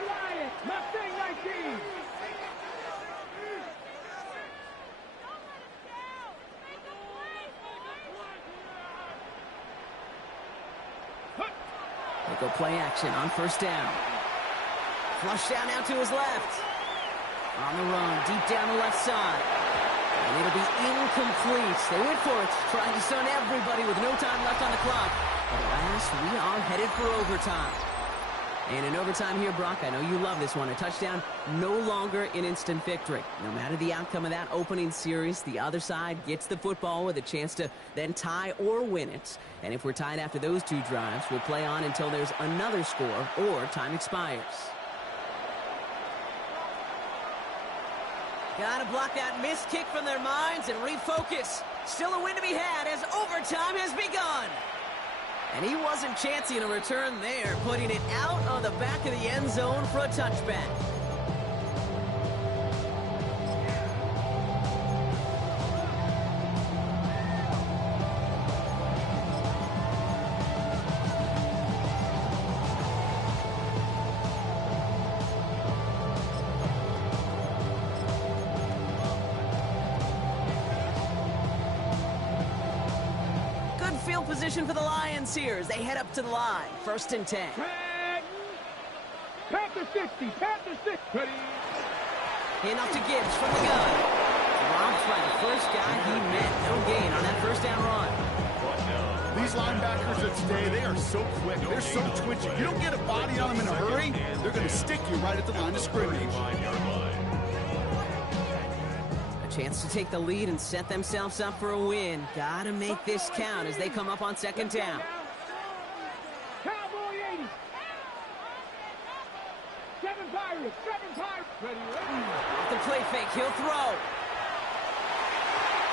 Lions, Mustang 19. They go play action on first down. Flush down now to his left. On the run, deep down the left side. And it'll be incomplete. They went for it, trying to stun everybody with no time left on the clock. But at last, we are headed for overtime. And in overtime here, Brock, I know you love this one. A touchdown, no longer an instant victory. No matter the outcome of that opening series, the other side gets the football with a chance to then tie or win it. And if we're tied after those two drives, we'll play on until there's another score or time expires. Gotta block that missed kick from their minds and refocus. Still a win to be had as overtime has begun. And he wasn't chancing a return there, putting it out of the back of the end zone for a touchback. Field position for the Lions here as they head up to the line. 1st and 10. Panther 60. Ready. In up to Gibbs from the gun. Dropped by the first guy he met. No gain on that first down run. These linebackers of today, they are so quick. They're so twitchy. You don't get a body on them in a hurry, they're going to stick you right at the line of scrimmage. Chance to take the lead and set themselves up for a win. Gotta make this count as they come up on 2nd down. Cowboy 80. 7 Pirates. Ready. Off the play fake, he'll throw.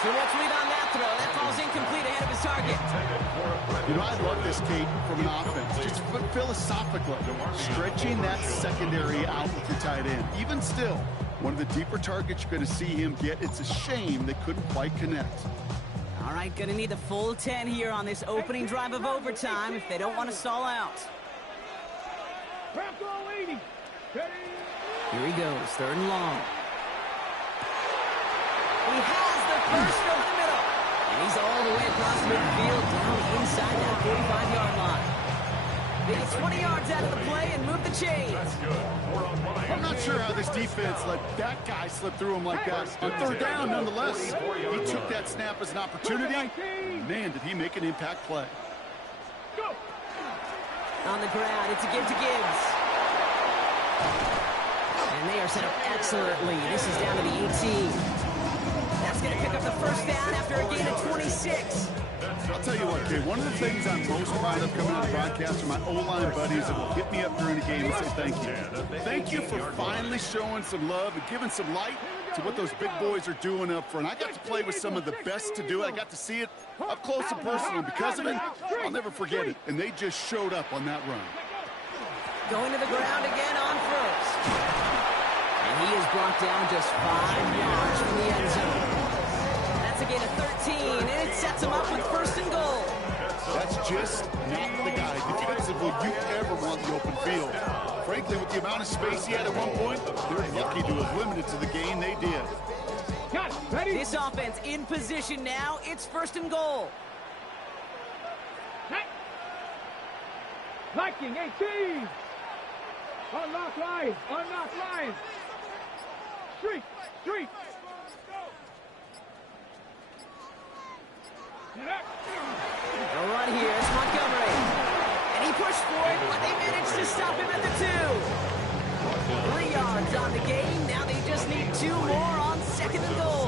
So let's read on that throw. That falls incomplete ahead of his target. You know, I love this, Kate, from an offense. Just philosophically, stretching that secondary out with your tight end. Even still, one of the deeper targets you're going to see him get. It's a shame they couldn't quite connect. All right, going to need the full 10 here on this opening drive of overtime if they don't want to stall out. Back all 80. Ready? Here he goes, 3rd and long. He has the first over the middle. And he's all the way across midfield down inside that 45-yard line. They get 20 yards out of the play and move the chains. I'm not sure how this defense let that guy slip through him like that. On 3rd down, nonetheless, he took that snap as an opportunity. Man, did he make an impact play. Go. On the ground, it's a give to Gibbs. And they are set up excellently. This is down to the 18. That's going to pick up the first down after a gain of 26. I'll tell you what, Kate, one of the things I'm most proud of coming out of broadcast are my O-line buddies that will hit me up during the game and say thank you. Thank you for finally showing some love and giving some light to what those big boys are doing up front. I got to play with some of the best to do it. I got to see it up close and personal. Because of it, I'll never forget it. And they just showed up on that run. Going to the ground again on first. And he is brought down just 5 yards from the end zone. That's a gain of 13, and it sets him up with 1st and goal. That's just not the guy defensively you ever want the open field. Frankly, with the amount of space he had at one point, they're lucky to have limited to the gain they did. Got it. Ready? This offense in position now. It's 1st and goal. Hey. Viking 18. Unlock line. Unlock line. Street. Street. The run here, it's Montgomery. And he pushed for it, but they managed to stop him at the 2. 3 yards on the game. Now they just need 2 more on 2nd and goal.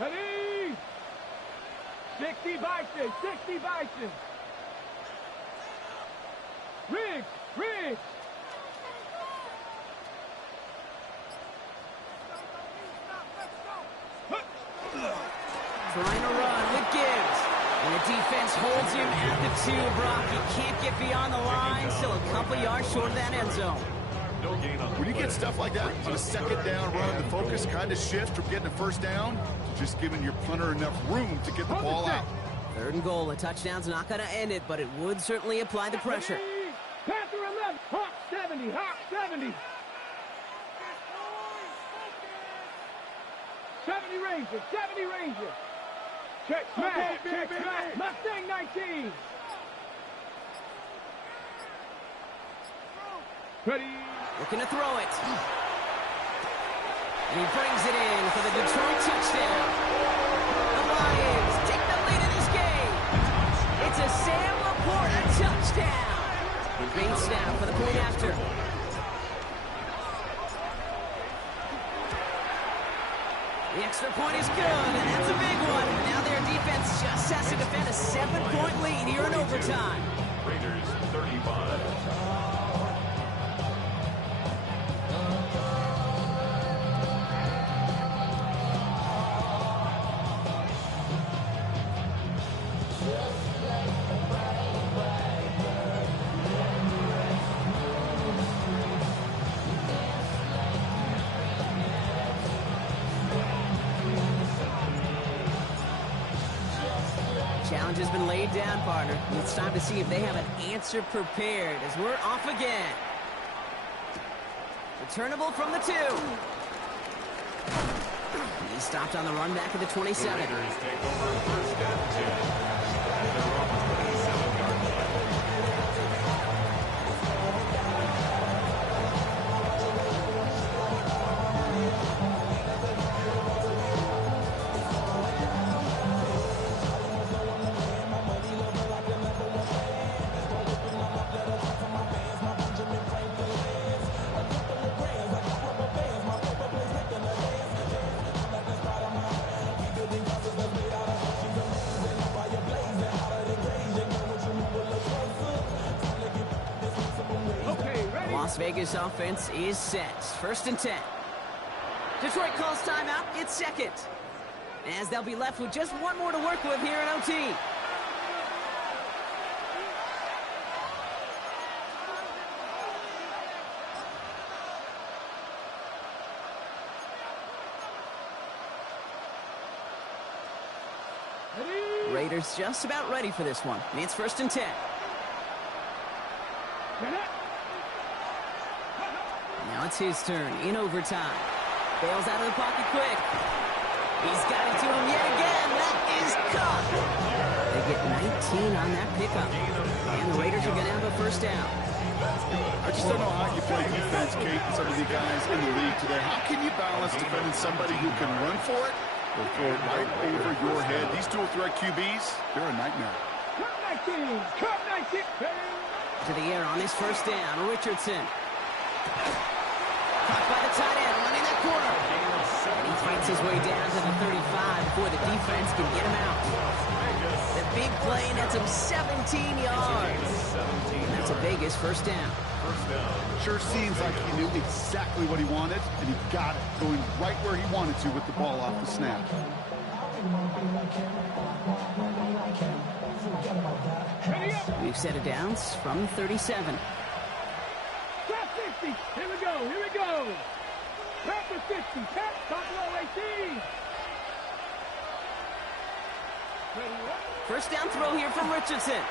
Ready? 60 Bison. 60 Bison. Riggs. Riggs. Trying to run with Gibbs. And the defense holds him at the 2, Brock. He can't get beyond the line. Still a couple yards short of that end zone. When you get stuff like that on a 2nd down run, the focus kind of shifts from getting a 1st down to just giving your punter enough room to get the ball out. 3rd and goal. A touchdown's not going to end it, but it would certainly apply the pressure. Panther 11. Hawk 70. Hawk 70. 70 Ranger. 70 Ranger. Check smash. Check smash. Mustang 19. Ready. Looking to throw it. And he brings it in for the Detroit touchdown. The Lions take the lead in this game. It's a Sam Laporta touchdown. Great snap for the point after. The extra point is good, and that's a big one. Now their defense just has to defend a 7-point lead here in overtime. Raiders 35. Challenge has been laid down, partner. It's time to see if they have an answer prepared as we're off again. Returnable from the 2. He stopped on the run back at the 27. The Raiders take over 1st and 10. Their own 27-yard line. Vegas offense is set. 1st and 10. Detroit calls timeout. It's second, as they'll be left with just one more to work with here in OT. Raiders just about ready for this one. It's 1st and 10. Now it's his turn in overtime. Bails out of the pocket quick. He's got it to him yet again. That is caught. They get 19 on that pickup. And the Raiders are going to have a 1st down. I just don't know how you play defense, Kate, and some of the guys in the league today. How can you balance defending somebody who can run for it or throw it right over your head? These dual threat QBs, they're a nightmare. Cut 19. To the air on his 1st down. Richardson. Caught by the tight end, running that corner. And he fights his way down to the 35 before the defense can get him out. The big play nets him 17 yards. And that's a Vegas 1st down. Sure seems like he knew exactly what he wanted, and he got it, going right where he wanted to with the ball off the snap. We've set it down from 37. Top 60. Here we go. Top to 60. Top low 18. 1st down throw here from Richardson.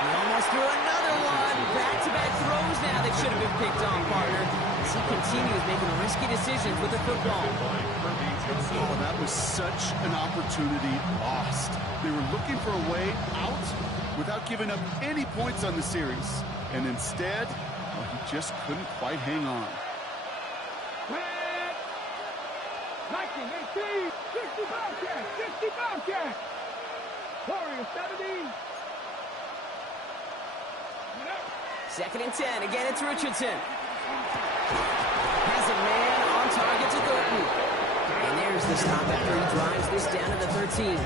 He almost threw another one. Back-to-back throws now that should have been picked on, partner. As he continues making risky decisions with the football. Oh, that was such an opportunity lost. They were looking for a way out without giving up any points on the series. And instead, well, he just couldn't quite hang on. 19, 18, 60 Bobcat, 60 Bobcat. Warriors 70. 2nd and 10. Again, it's Richardson. Has a man on target to Thornton. And there's the stop after he drives this down to the 13.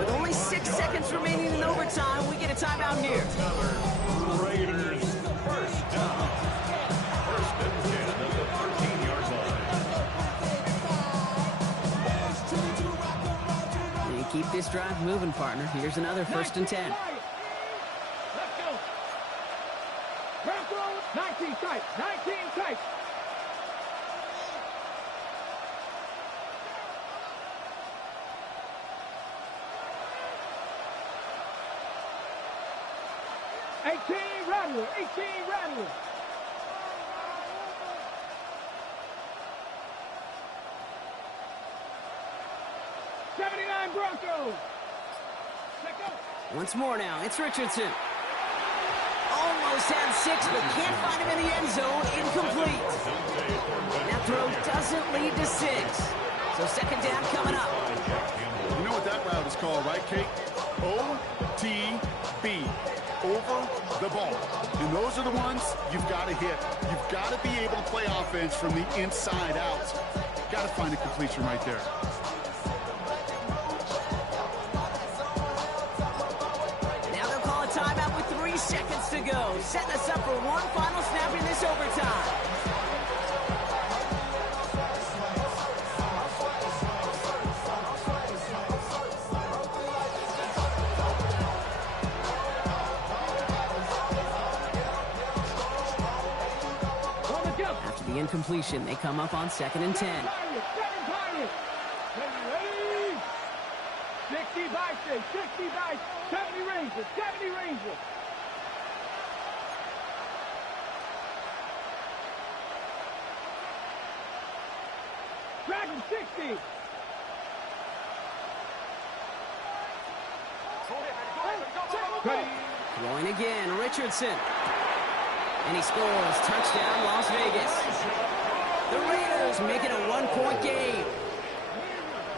With only 6 seconds remaining in overtime, we get a timeout here. Raiders 1st down. 1st and 10 at the 13-yard line. You keep this drive moving, partner. Here's another 1st and 10. Let's go. 19 tight. 19 tight. Rattler. 18 Rattler. '79 Broncos. Once more now, it's Richardson. Almost had 6, but can't find him in the end zone. Incomplete. That throw doesn't lead to 6. So 2nd down coming up. You know what that route is called, right, Kate? OTB. Over the ball. And those are the ones you've got to hit. You've got to be able to play offense from the inside out. Got to find a completion right there. Now they'll call a timeout with 3 seconds to go. Setting us up for one final snap in this overtime. Incompletion. They come up on 2nd and 10. 60 by 6, 60 by 70 Rangers, 70 Rangers. Dragon 60. Throwing again, Richardson. And he scores. Touchdown, Las Vegas. The Raiders make it a 1-point game.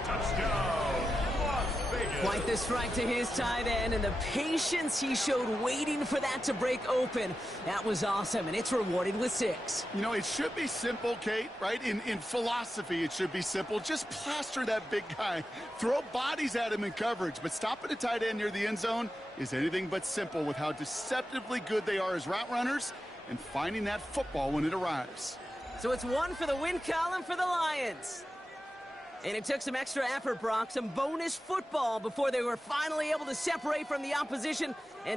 Touchdown, Las Vegas. Quite the strike to his tight end, and the patience he showed waiting for that to break open. That was awesome, and it's rewarded with 6. You know, it should be simple, Kate, right? In philosophy, it should be simple. Just plaster that big guy. Throw bodies at him in coverage, but stopping a tight end near the end zone is anything but simple with how deceptively good they are as route runners and finding that football when it arrives. So it's 1 for the win column for the Lions. And it took some extra effort, Brock, some bonus football before they were finally able to separate from the opposition and